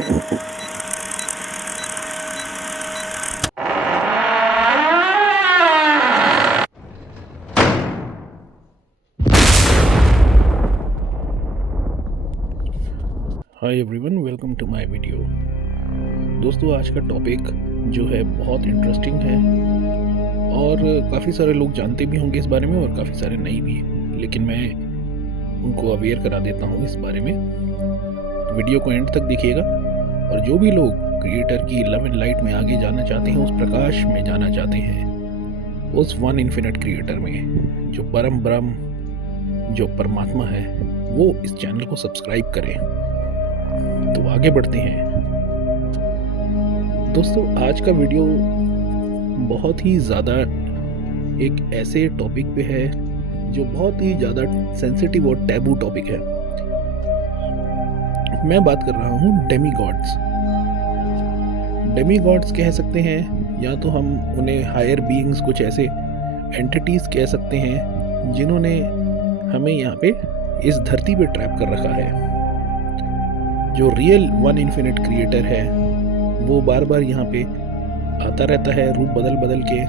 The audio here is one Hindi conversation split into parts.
Hi everyone, welcome to my video. दोस्तों, आज का टॉपिक जो है बहुत इंटरेस्टिंग है और काफ़ी सारे लोग जानते भी होंगे इस बारे में और काफ़ी सारे नहीं भी, लेकिन मैं उनको अवेयर करा देता हूँ इस बारे में। तो वीडियो को एंड तक देखिएगा और जो भी लोग क्रिएटर की लव एंड लाइट में आगे जाना चाहते हैं, उस प्रकाश में जाना चाहते हैं, उस वन इन्फिनिट क्रिएटर में, जो परम ब्रह्म, जो परमात्मा है, वो इस चैनल को सब्सक्राइब करें। तो आगे बढ़ते हैं दोस्तों। आज का वीडियो बहुत ही ज़्यादा एक ऐसे टॉपिक पे है जो बहुत ही ज़्यादा सेंसिटिव और टैबू टॉपिक है। मैं बात कर रहा हूँ डेमीगॉड्स। डेमीगॉड्स कह सकते हैं, या तो हम उन्हें हायर बीइंग्स, कुछ ऐसे एंटिटीज़ कह सकते हैं जिन्होंने हमें यहाँ पे इस धरती पे ट्रैप कर रखा है। जो रियल वन इन्फिनिट क्रिएटर है वो बार बार यहाँ पे आता रहता है रूप बदल बदल के,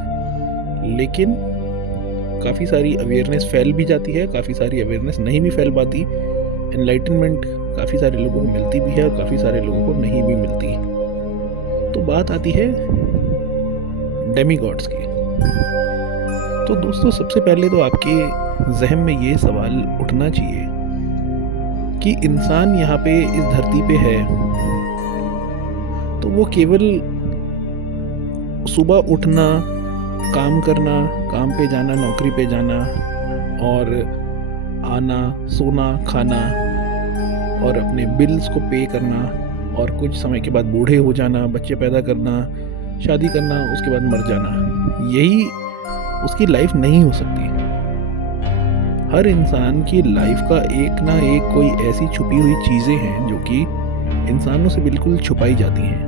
लेकिन काफ़ी सारी अवेयरनेस फैल भी जाती है, काफ़ी सारी अवेयरनेस नहीं भी फैल पाती। एनलाइटनमेंट काफ़ी सारे लोगों को मिलती भी है और काफ़ी सारे लोगों को नहीं भी मिलती। तो बात आती है डेमीगॉड्स की। तो दोस्तों, सबसे पहले तो आपके जहन में ये सवाल उठना चाहिए कि इंसान यहाँ पे इस धरती पे है तो वो केवल सुबह उठना, काम करना, काम पे जाना, नौकरी पे जाना और आना, सोना, खाना और अपने बिल्स को पे करना और कुछ समय के बाद बूढ़े हो जाना, बच्चे पैदा करना, शादी करना, उसके बाद मर जाना, यही उसकी लाइफ नहीं हो सकती। हर इंसान की लाइफ का एक ना एक कोई ऐसी छुपी हुई चीज़ें हैं जो कि इंसानों से बिल्कुल छुपाई जाती हैं।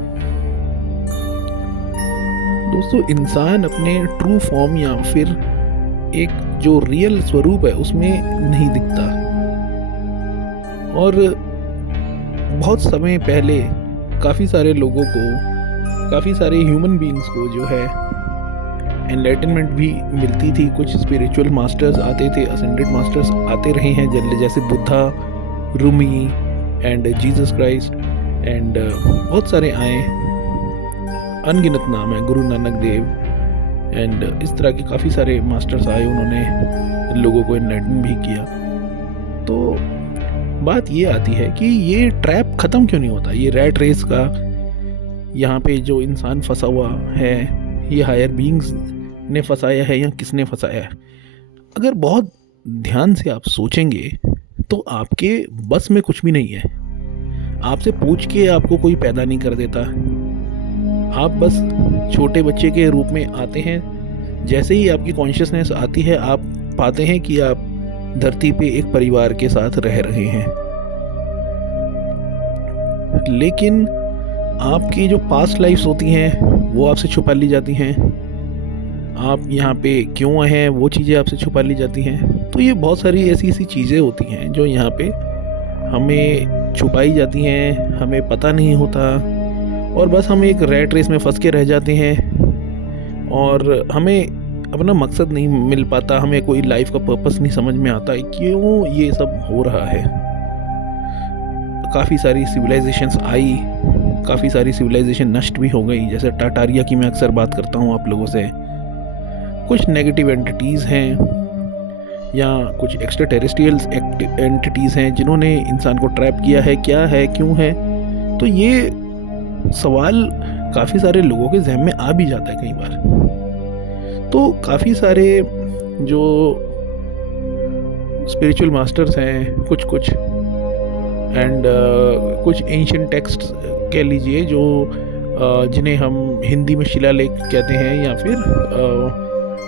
दोस्तों, इंसान अपने ट्रू फॉर्म या फिर एक जो रियल स्वरूप है उसमें नहीं दिखता। और बहुत समय पहले काफ़ी सारे लोगों को, काफ़ी सारे ह्यूमन बीइंग्स को जो है एनलाइटनमेंट भी मिलती थी। कुछ स्पिरिचुअल मास्टर्स आते थे, असेंडेड मास्टर्स आते रहे हैं, जैसे Buddha, Rumi and Jesus Christ and बहुत सारे आए, अनगिनत नाम है, गुरु नानक देव एंड इस तरह के काफ़ी सारे मास्टर्स आए, उन्होंने लोगों को एनलाइटन भी किया। तो बात ये आती है कि ये ट्रैप ख़त्म क्यों नहीं होता, ये रैट रेस का यहाँ पे जो इंसान फंसा हुआ है, ये हायर बीइंग्स ने फंसाया है या किसने फंसाया है? अगर बहुत ध्यान से आप सोचेंगे तो आपके बस में कुछ भी नहीं है। आपसे पूछ के आपको कोई पैदा नहीं कर देता। आप बस छोटे बच्चे के रूप में आते हैं। जैसे ही आपकी कॉन्शियसनेस आती है, आप पाते हैं कि आप धरती पे एक परिवार के साथ रह रहे हैं, लेकिन आपकी जो पास्ट लाइफ्स होती हैं वो आपसे छुपा ली जाती हैं। आप यहाँ पे क्यों हैं वो चीज़ें आपसे छुपा ली जाती हैं। तो ये बहुत सारी ऐसी चीज़ें होती हैं जो यहाँ पे हमें छुपाई जाती हैं, हमें पता नहीं होता और बस हम एक रैट रेस में फंस के रह जाते हैं और हमें अपना मकसद नहीं मिल पाता, हमें कोई लाइफ का पर्पस नहीं समझ में आता क्यों ये सब हो रहा है। काफ़ी सारी सिविलाइजेशंस आई, काफ़ी सारी सिविलाइजेशन नष्ट भी हो गई। जैसे टाटारिया की मैं अक्सर बात करता हूँ आप लोगों से। कुछ नेगेटिव एंटिटीज़ हैं या कुछ एक्स्ट्रा टेरेस्ट्रियल्स एंटिटीज़ हैं जिन्होंने इंसान को ट्रैप किया है। क्या है, क्यों है? तो ये सवाल काफ़ी सारे लोगों के जहन में आ भी जाता है कई बार। तो काफ़ी सारे जो स्पिरिचुअल मास्टर्स हैं, कुछ एंड कुछ एंशिएंट टेक्स्ट कह लीजिए, जो जिन्हें हम हिंदी में शिलालेख कहते हैं या फिर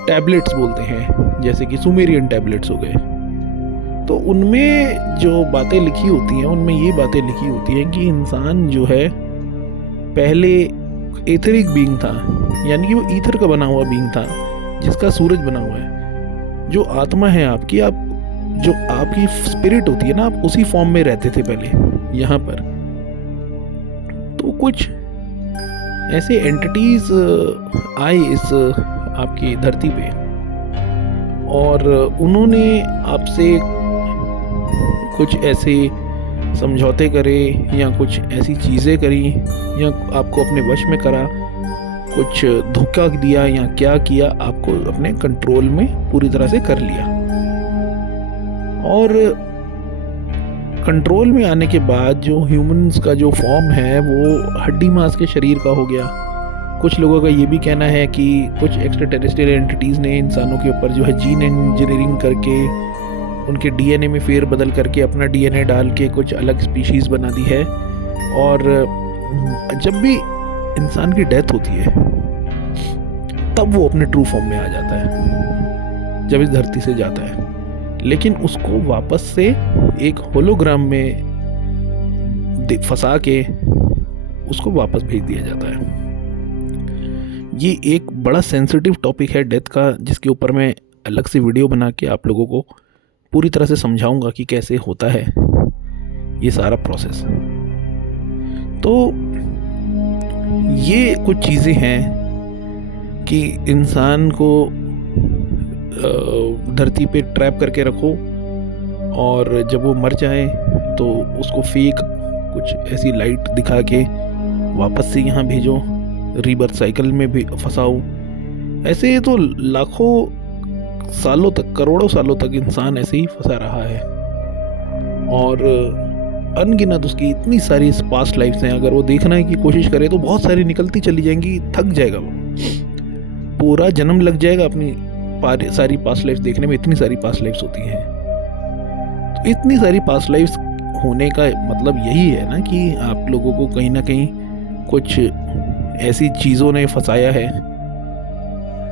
टैबलेट्स बोलते हैं, जैसे कि सुमेरियन टैबलेट्स हो गए। तो उनमें जो बातें लिखी होती हैं, उनमें ये बातें लिखी होती हैं कि इंसान जो है पहले एथरिक बीइंग था, यानी कि वो ईथर का बना हुआ बीइंग था जिसका सूरज बना हुआ है। जो आत्मा है आपकी, आप जो आपकी स्पिरिट होती है ना, आप उसी फॉर्म में रहते थे पहले यहाँ पर। तो कुछ ऐसे एंटिटीज़ आए इस आपकी धरती पे, और उन्होंने आपसे कुछ ऐसे समझौते करे या कुछ ऐसी चीज़ें करी या आपको अपने वश में करा, कुछ धोखा दिया या क्या किया, आपको अपने कंट्रोल में पूरी तरह से कर लिया। और कंट्रोल में आने के बाद जो ह्यूमंस का जो फॉर्म है वो हड्डी मांस के शरीर का हो गया। कुछ लोगों का ये भी कहना है कि कुछ एक्स्ट्रा टेरेस्ट्रियल एंटिटीज़ ने इंसानों के ऊपर जो है जीन इंजीनियरिंग करके उनके डीएनए में फेर बदल करके अपना डीएनए डाल के कुछ अलग स्पीशीज़ बना दी है। और जब भी इंसान की डेथ होती है तब वो अपने ट्रू फॉर्म में आ जाता है, जब इस धरती से जाता है, लेकिन उसको वापस से एक होलोग्राम में फंसा के उसको वापस भेज दिया जाता है। ये एक बड़ा सेंसिटिव टॉपिक है डेथ का, जिसके ऊपर मैं अलग से वीडियो बना के आप लोगों को पूरी तरह से समझाऊंगा कि कैसे होता है ये सारा प्रोसेस। तो ये कुछ चीज़ें हैं कि इंसान को धरती पे ट्रैप करके रखो, और जब वो मर जाए तो उसको फेक कुछ ऐसी लाइट दिखा के वापस से यहाँ भेजो, रीबर्थ साइकिल में भी फंसाओ। ऐसे तो लाखों सालों तक, करोड़ों सालों तक इंसान ऐसे ही फंसा रहा है, और अनगिनत उसकी इतनी सारी पास्ट लाइफ्स हैं। अगर वो देखने की कोशिश करे तो बहुत सारी निकलती चली जाएंगी, थक जाएगा वो, पूरा जन्म लग जाएगा अपनी सारी पास्ट लाइफ्स देखने में। इतनी सारी पास्ट लाइफ्स होती हैं, तो इतनी सारी पास्ट लाइफ्स होने का मतलब यही है ना कि आप लोगों को कहीं ना कहीं कुछ ऐसी चीज़ों ने फंसाया है।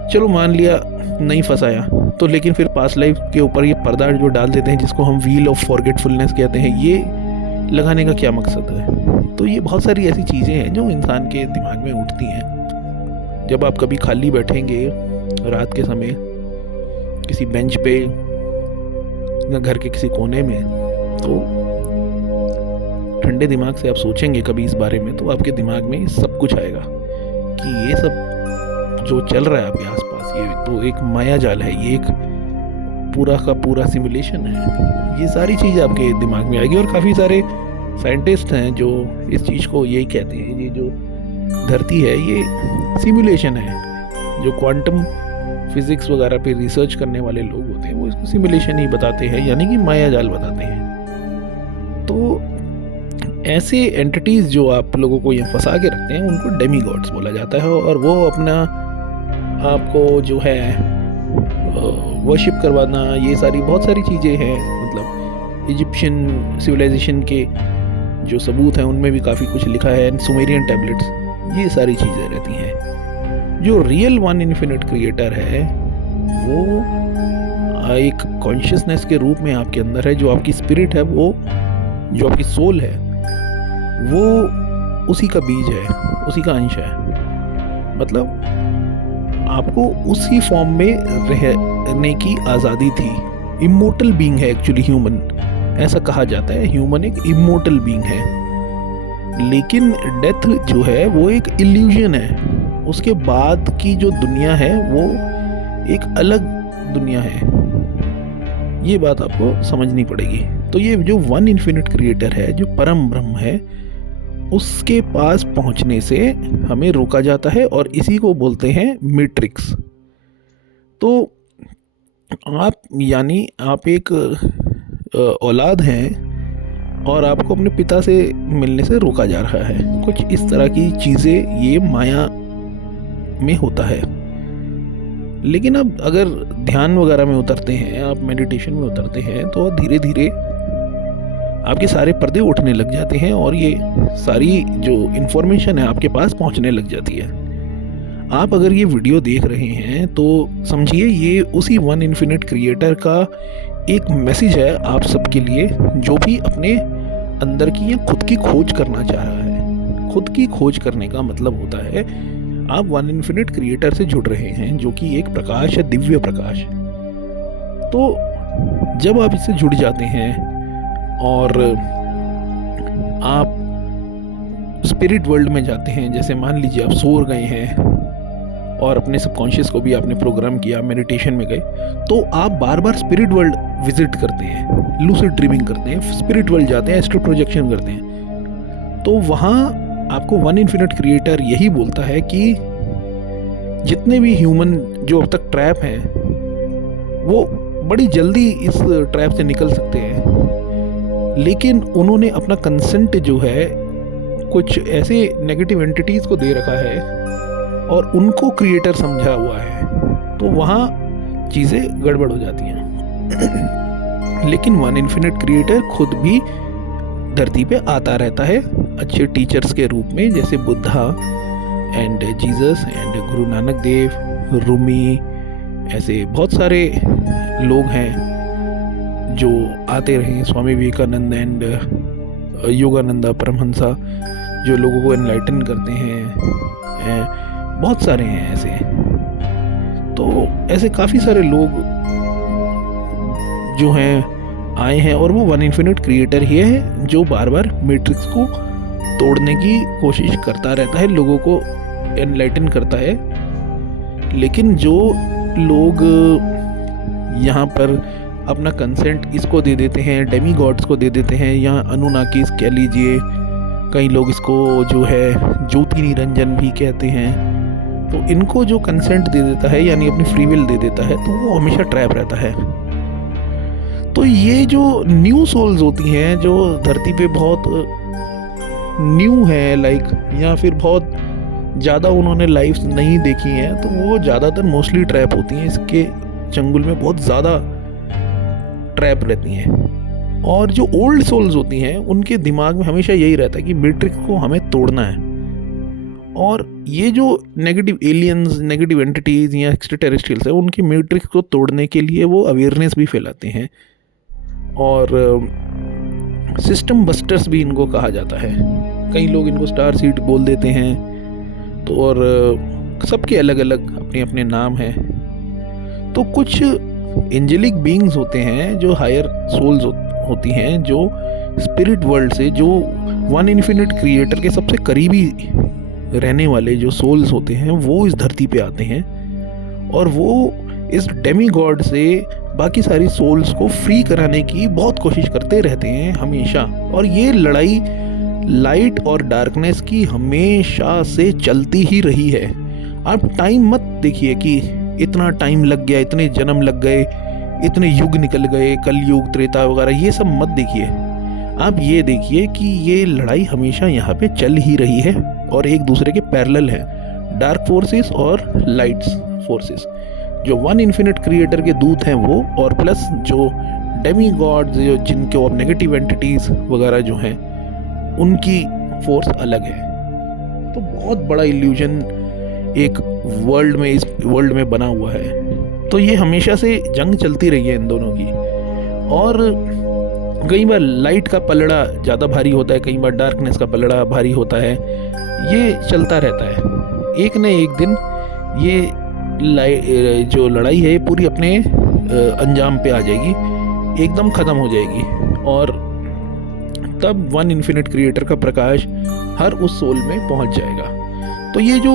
चलो मान लिया नहीं फंसाया तो, लेकिन फिर पास्ट लाइफ के ऊपर ये पर्दा जो डाल देते हैं, जिसको हम व्हील ऑफ फॉरगेटफुलनेस कहते हैं, ये लगाने का क्या मकसद है? तो ये बहुत सारी ऐसी चीज़ें हैं जो इंसान के दिमाग में उठती हैं। जब आप कभी खाली बैठेंगे रात के समय किसी बेंच पे या घर के किसी कोने में, तो ठंडे दिमाग से आप सोचेंगे कभी इस बारे में, तो आपके दिमाग में सब कुछ आएगा कि ये सब जो चल रहा है आपके आसपास, ये तो एक माया जाल है, ये एक पूरा का पूरा सिमुलेशन है। ये सारी चीज़ आपके दिमाग में आएगी। और काफ़ी सारे साइंटिस्ट हैं जो इस चीज़ को यही कहते हैं, ये जो धरती है ये सिमुलेशन है। जो क्वांटम फिज़िक्स वगैरह पे रिसर्च करने वाले लोग होते हैं वो इसको सिमुलेशन ही बताते हैं, यानी कि माया जाल बताते हैं। तो ऐसे एंटिटीज़ जो आप लोगों को यहाँ फंसा के रखते हैं उनको डेमी गॉड्स बोला जाता है, और वो अपना आपको जो है वर्शिप करवाना, ये सारी बहुत सारी चीज़ें हैं। मतलब इजिप्शियन सिविलाइजेशन के जो सबूत हैं उनमें भी काफ़ी कुछ लिखा है, सुमेरियन टैबलेट्स, ये सारी चीज़ें रहती हैं। जो रियल वन इन्फिनिट क्रिएटर है वो एक कॉन्शियसनेस के रूप में आपके अंदर है। जो आपकी स्पिरिट है, वो जो आपकी सोल है, वो उसी का बीज है, उसी का अंश है। मतलब आपको उसी फॉर्म में रहने की आज़ादी थी। इमोर्टल बीइंग है एक्चुअली ह्यूमन, ऐसा कहा जाता है। ह्यूमन एक इमोर्टल बीइंग है, लेकिन डेथ जो है वो एक इल्यूजन है। उसके बाद की जो दुनिया है वो एक अलग दुनिया है, ये बात आपको समझनी पड़ेगी। तो ये जो वन इन्फिनिट क्रिएटर है, जो परम ब्रह्म है, उसके पास पहुंचने से हमें रोका जाता है, और इसी को बोलते हैं मैट्रिक्स। तो आप यानी आप एक औलाद हैं और आपको अपने पिता से मिलने से रोका जा रहा है। कुछ इस तरह की चीज़ें ये माया में होता है। लेकिन अब अगर ध्यान वगैरह में उतरते हैं, आप मेडिटेशन में उतरते हैं, तो धीरे धीरे आपके सारे पर्दे उठने लग जाते हैं और ये सारी जो इन्फॉर्मेशन है आपके पास पहुंचने लग जाती है। आप अगर ये वीडियो देख रहे हैं तो समझिए ये उसी वन इन्फिनिट क्रिएटर का एक मैसेज है आप सबके लिए, जो भी अपने अंदर की या खुद की खोज करना चाह रहा है। खुद की खोज करने का मतलब होता है आप वन इन्फिनिट क्रिएटर से जुड़ रहे हैं, जो कि एक प्रकाश है, दिव्य प्रकाश। तो जब आप इससे जुड़ जाते हैं और आप स्पिरिट वर्ल्ड में जाते हैं, जैसे मान लीजिए आप सो गए हैं और अपने सबकॉन्शियस को भी आपने प्रोग्राम किया, मेडिटेशन में गए, तो आप बार बार स्पिरिट वर्ल्ड विजिट करते हैं, लूसिड ड्रीमिंग करते हैं, स्पिरिट वर्ल्ड जाते हैं, एस्ट्रल प्रोजेक्शन करते हैं। तो वहाँ आपको वन इन्फिनिट क्रिएटर यही बोलता है कि जितने भी ह्यूमन जो अब तक ट्रैप हैं वो बड़ी जल्दी इस ट्रैप से निकल सकते हैं, लेकिन उन्होंने अपना कंसेंट जो है कुछ ऐसे नेगेटिव एंटिटीज़ को दे रखा है और उनको क्रिएटर समझा हुआ है, तो वहाँ चीज़ें गड़बड़ हो जाती हैं। लेकिन वन इन्फिनिट क्रिएटर खुद भी धरती पे आता रहता है अच्छे टीचर्स के रूप में, जैसे Buddha and Jesus and Guru Nanak Dev, Rumi, ऐसे बहुत सारे लोग हैं जो आते रहे, स्वामी विवेकानंद एंड योगानंदा परमहंसा जो लोगों को एनलाइटन करते हैं, बहुत सारे हैं ऐसे। तो ऐसे काफ़ी सारे लोग जो हैं आए हैं और वो वन इन्फिनिट क्रिएटर ही है जो बार बार मैट्रिक्स को तोड़ने की कोशिश करता रहता है, लोगों को एनलाइटन करता है। लेकिन जो लोग यहाँ पर अपना कंसेंट इसको दे देते हैं, डेमी गॉड्स को दे देते हैं, या अनुनाकीस कह लीजिए, कई लोग इसको जो है ज्योति निरंजन भी कहते हैं, तो इनको जो कंसेंट दे देता है यानी अपनी फ्री विल दे देता है, तो वो हमेशा ट्रैप रहता है। तो ये जो न्यू सोल्स होती हैं जो धरती पे बहुत न्यू है लाइक, या फिर बहुत ज़्यादा उन्होंने लाइफ नहीं देखी हैं, तो वो ज़्यादातर मोस्टली ट्रैप होती हैं, इसके चंगुल में बहुत ज़्यादा ट्रैप रहती हैं। और जो ओल्ड सोल्स होती हैं उनके दिमाग में हमेशा यही रहता है कि मैट्रिक्स को हमें तोड़ना है, और ये जो नेगेटिव एलियंस, नेगेटिव एंटिटीज़ या एक्स्ट्रा टेरेस्ट्रियल्स है, उनकी मैट्रिक्स को तोड़ने के लिए वो अवेयरनेस भी फैलाते हैं, और सिस्टम बस्टर्स भी इनको कहा जाता है। कई लोग इनको स्टार सीड बोल देते हैं, तो और सबके अलग अलग अपने अपने नाम हैं। तो कुछ एंजेलिक बीइंग्स होते हैं जो हायर सोल्स होती हैं, जो स्पिरिट वर्ल्ड से, जो वन इन्फिनिट क्रिएटर के सबसे करीबी रहने वाले जो सोल्स होते हैं, वो इस धरती पे आते हैं और वो इस डेमी गॉड से बाकी सारी सोल्स को फ्री कराने की बहुत कोशिश करते रहते हैं हमेशा। और ये लड़ाई लाइट और डार्कनेस की हमेशा से चलती ही रही है। आप टाइम मत देखिए कि इतना टाइम लग गया, इतने जन्म लग गए, इतने युग निकल गए, कलयुग, त्रेता वगैरह, ये सब मत देखिए। आप ये देखिए कि ये लड़ाई हमेशा यहाँ पे चल ही रही है और एक दूसरे के पैरेलल है, डार्क फोर्सेस और लाइट्स फोर्सेस। जो वन इन्फिनिट क्रिएटर के दूत हैं वो, और प्लस जो डेमी गॉड्स जो जिनके और नेगेटिव एंटिटीज़ वगैरह जो हैं, उनकी फोर्स अलग है। तो बहुत बड़ा इल्यूजन एक वर्ल्ड में, इस वर्ल्ड में बना हुआ है। तो ये हमेशा से जंग चलती रही है इन दोनों की, और कई बार लाइट का पलड़ा ज़्यादा भारी होता है, कई बार डार्कनेस का पलड़ा भारी होता है, ये चलता रहता है। एक न एक दिन ये जो लड़ाई है पूरी अपने अंजाम पे आ जाएगी, एकदम ख़त्म हो जाएगी, और तब वन इन्फिनिट क्रिएटर का प्रकाश हर उस सोल में पहुंच जाएगा। तो ये जो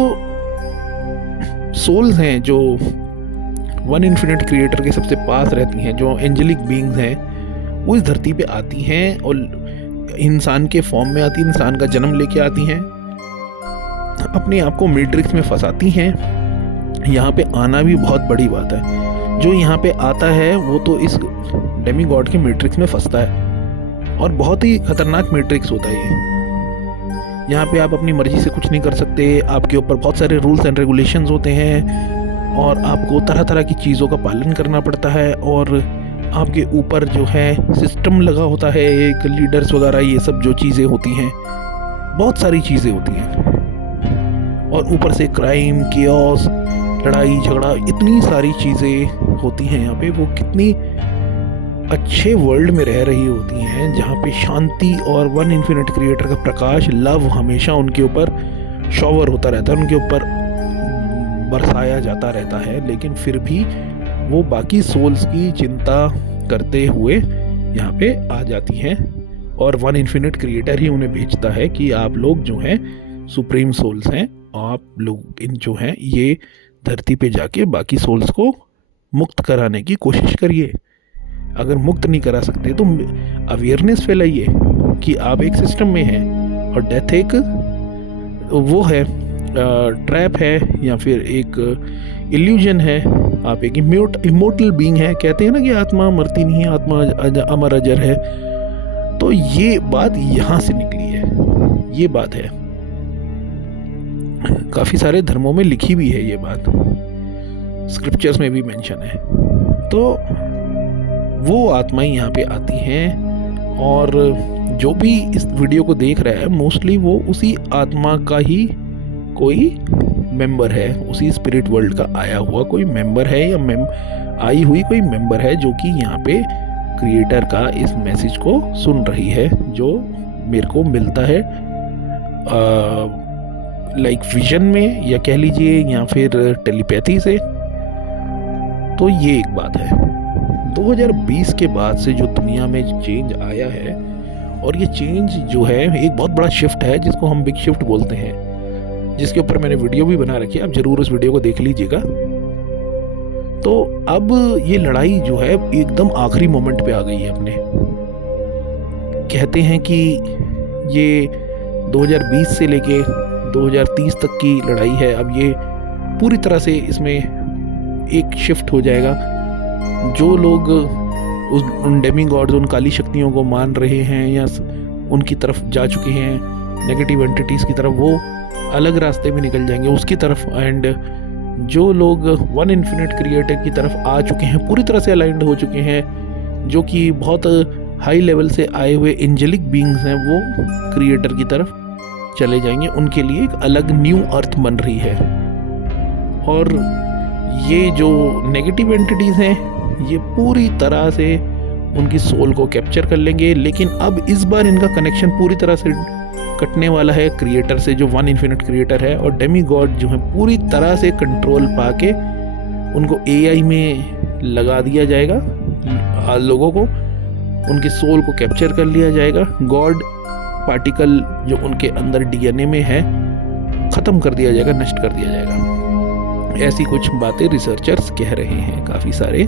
सोल्स हैं जो वन इन्फिनिट क्रिएटर के सबसे पास रहती हैं, जो एंजेलिक बीइंग्स हैं, वो इस धरती पे आती हैं और इंसान के फॉर्म में आती हैं, इंसान का जन्म लेके आती हैं, अपने आप को मैट्रिक्स में फंसाती हैं। यहाँ पे आना भी बहुत बड़ी बात है। जो यहाँ पे आता है वो तो इस डेमी गॉड के मैट्रिक्स में फंसता है, और बहुत ही खतरनाक मैट्रिक्स होता है ये। यहाँ पे आप अपनी मर्जी से कुछ नहीं कर सकते, आपके ऊपर बहुत सारे रूल्स एंड रेगुलेशंस होते हैं, और आपको तरह तरह की चीज़ों का पालन करना पड़ता है, और आपके ऊपर जो है सिस्टम लगा होता है, एक लीडर्स वगैरह, ये सब जो चीज़ें होती हैं, बहुत सारी चीज़ें होती हैं, और ऊपर से क्राइम, केओस, लड़ाई झगड़ा, इतनी सारी चीज़ें होती हैं यहाँ पे। वो कितनी अच्छे वर्ल्ड में रह रही होती हैं जहाँ पे शांति और वन इन्फिनिट क्रिएटर का प्रकाश, लव हमेशा उनके ऊपर शॉवर होता रहता है, उनके ऊपर बरसाया जाता रहता है, लेकिन फिर भी वो बाकी सोल्स की चिंता करते हुए यहाँ पे आ जाती हैं और वन इन्फिनिट क्रिएटर ही उन्हें भेजता है कि आप लोग जो हैं सुप्रीम सोल्स हैं, आप लोग इन जो हैं ये धरती पे जाके बाकी सोल्स को मुक्त कराने की कोशिश करिए। अगर मुक्त नहीं करा सकते तो अवेयरनेस फैलाइए कि आप एक सिस्टम में हैं और डेथ एक वो है, ट्रैप है या फिर एक इल्यूजन है। आप एक इमोर्टल बीइंग है, कहते हैं ना कि आत्मा मरती नहीं है, आत्मा अमर अजर है। तो ये बात यहाँ से निकली है, ये बात है, काफ़ी सारे धर्मों में लिखी भी है ये बात, स्क्रिप्चर्स में भी मेंशन है। तो वो आत्माएं यहाँ पे आती हैं और जो भी इस वीडियो को देख रहा है मोस्टली वो उसी आत्मा का ही कोई मेंबर है, उसी स्पिरिट वर्ल्ड का आया हुआ कोई मेंबर है या आई हुई कोई मेंबर है जो कि यहाँ पे क्रिएटर का इस मैसेज को सुन रही है, जो मेरे को मिलता है लाइक विजन में या कह लीजिए या फिर टेलीपैथी से। तो ये एक बात है। 2020 के बाद से जो दुनिया में चेंज आया है, और ये चेंज जो है एक बहुत बड़ा शिफ्ट है जिसको हम बिग शिफ्ट बोलते हैं, जिसके ऊपर मैंने वीडियो भी बना रखी है, आप ज़रूर उस वीडियो को देख लीजिएगा। तो अब ये लड़ाई जो है एकदम आखिरी मोमेंट पे आ गई है अपने। कहते हैं कि ये 2020 से लेके 2030 तक की लड़ाई है। अब ये पूरी तरह से इसमें एक शिफ्ट हो जाएगा। जो लोग उन डेमी गॉड्स, उन काली शक्तियों को मान रहे हैं या उनकी तरफ जा चुके हैं, नेगेटिव एंटिटीज़ की तरफ, वो अलग रास्ते में निकल जाएंगे उसकी तरफ। एंड जो लोग वन इन्फिनिट क्रिएटर की तरफ आ चुके हैं, पूरी तरह से अलाइंड हो चुके हैं, जो कि बहुत हाई लेवल से आए हुए एंजेलिक बीइंग्स हैं, वो क्रिएटर की तरफ चले जाएंगे। उनके लिए एक अलग न्यू अर्थ बन रही है। और ये जो नेगेटिव एंटिटीज़ हैं ये पूरी तरह से उनकी सोल को कैप्चर कर लेंगे। लेकिन अब इस बार इनका कनेक्शन पूरी तरह से कटने वाला है क्रिएटर से, जो वन इन्फिनिट क्रिएटर है। और डेमी गॉड जो है पूरी तरह से कंट्रोल पाके उनको एआई में लगा दिया जाएगा, लोगों को, उनके सोल को कैप्चर कर लिया जाएगा। गॉड पार्टिकल जो उनके अंदर डीएनए में है ख़त्म कर दिया जाएगा, नष्ट कर दिया जाएगा। ऐसी कुछ बातें रिसर्चर्स कह रहे हैं काफ़ी सारे,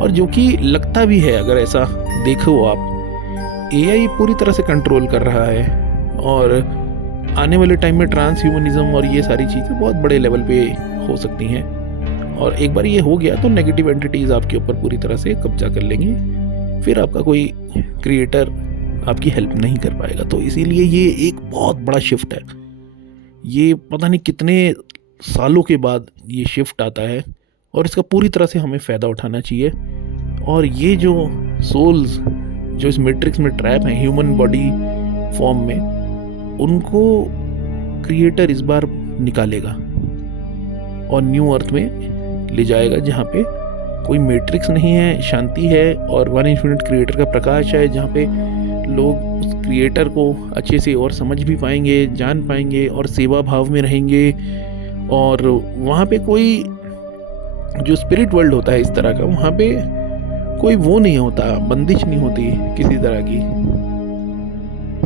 और जो कि लगता भी है। अगर ऐसा देखो आप, एआई पूरी तरह से कंट्रोल कर रहा है और आने वाले टाइम में ट्रांस ह्यूमनिज्म और ये सारी चीज़ें बहुत बड़े लेवल पे हो सकती हैं। और एक बार ये हो गया तो नेगेटिव एंटिटीज़ आपके ऊपर पूरी तरह से कब्जा कर लेंगी, फिर आपका कोई क्रिएटर आपकी हेल्प नहीं कर पाएगा। तो इसीलिए ये एक बहुत बड़ा शिफ्ट है। ये पता नहीं कितने सालों के बाद ये शिफ्ट आता है और इसका पूरी तरह से हमें फ़ायदा उठाना चाहिए। और ये जो सोल्स जो इस मैट्रिक्स में ट्रैप हैं ह्यूमन बॉडी फॉर्म में, उनको क्रिएटर इस बार निकालेगा और न्यू अर्थ में ले जाएगा, जहाँ पे कोई मैट्रिक्स नहीं है, शांति है और वन इन्फिनिट क्रिएटर का प्रकाश है, जहाँ पे लोग उस क्रिएटर को अच्छे से और समझ भी पाएंगे, जान पाएंगे और सेवा भाव में रहेंगे। और वहाँ पे कोई जो स्पिरिट वर्ल्ड होता है इस तरह का, वहाँ पे कोई वो नहीं होता, बंदिश नहीं होती किसी तरह की,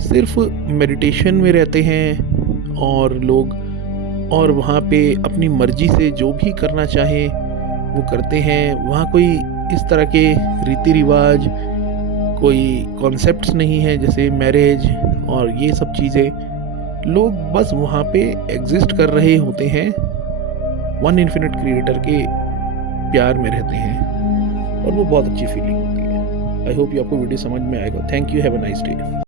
सिर्फ मेडिटेशन में रहते हैं और लोग, और वहाँ पे अपनी मर्जी से जो भी करना चाहे वो करते हैं। वहाँ कोई इस तरह के रीति रिवाज, कोई कॉन्सेप्ट्स नहीं है जैसे मैरिज और ये सब चीज़ें। लोग बस वहाँ पे एग्जिस्ट कर रहे होते हैं, वन इन्फिनिट क्रिएटर के प्यार में रहते हैं और वो बहुत अच्छी फीलिंग होती है। आई होप ये आपको वीडियो समझ में आएगा। Thank you, have a nice day.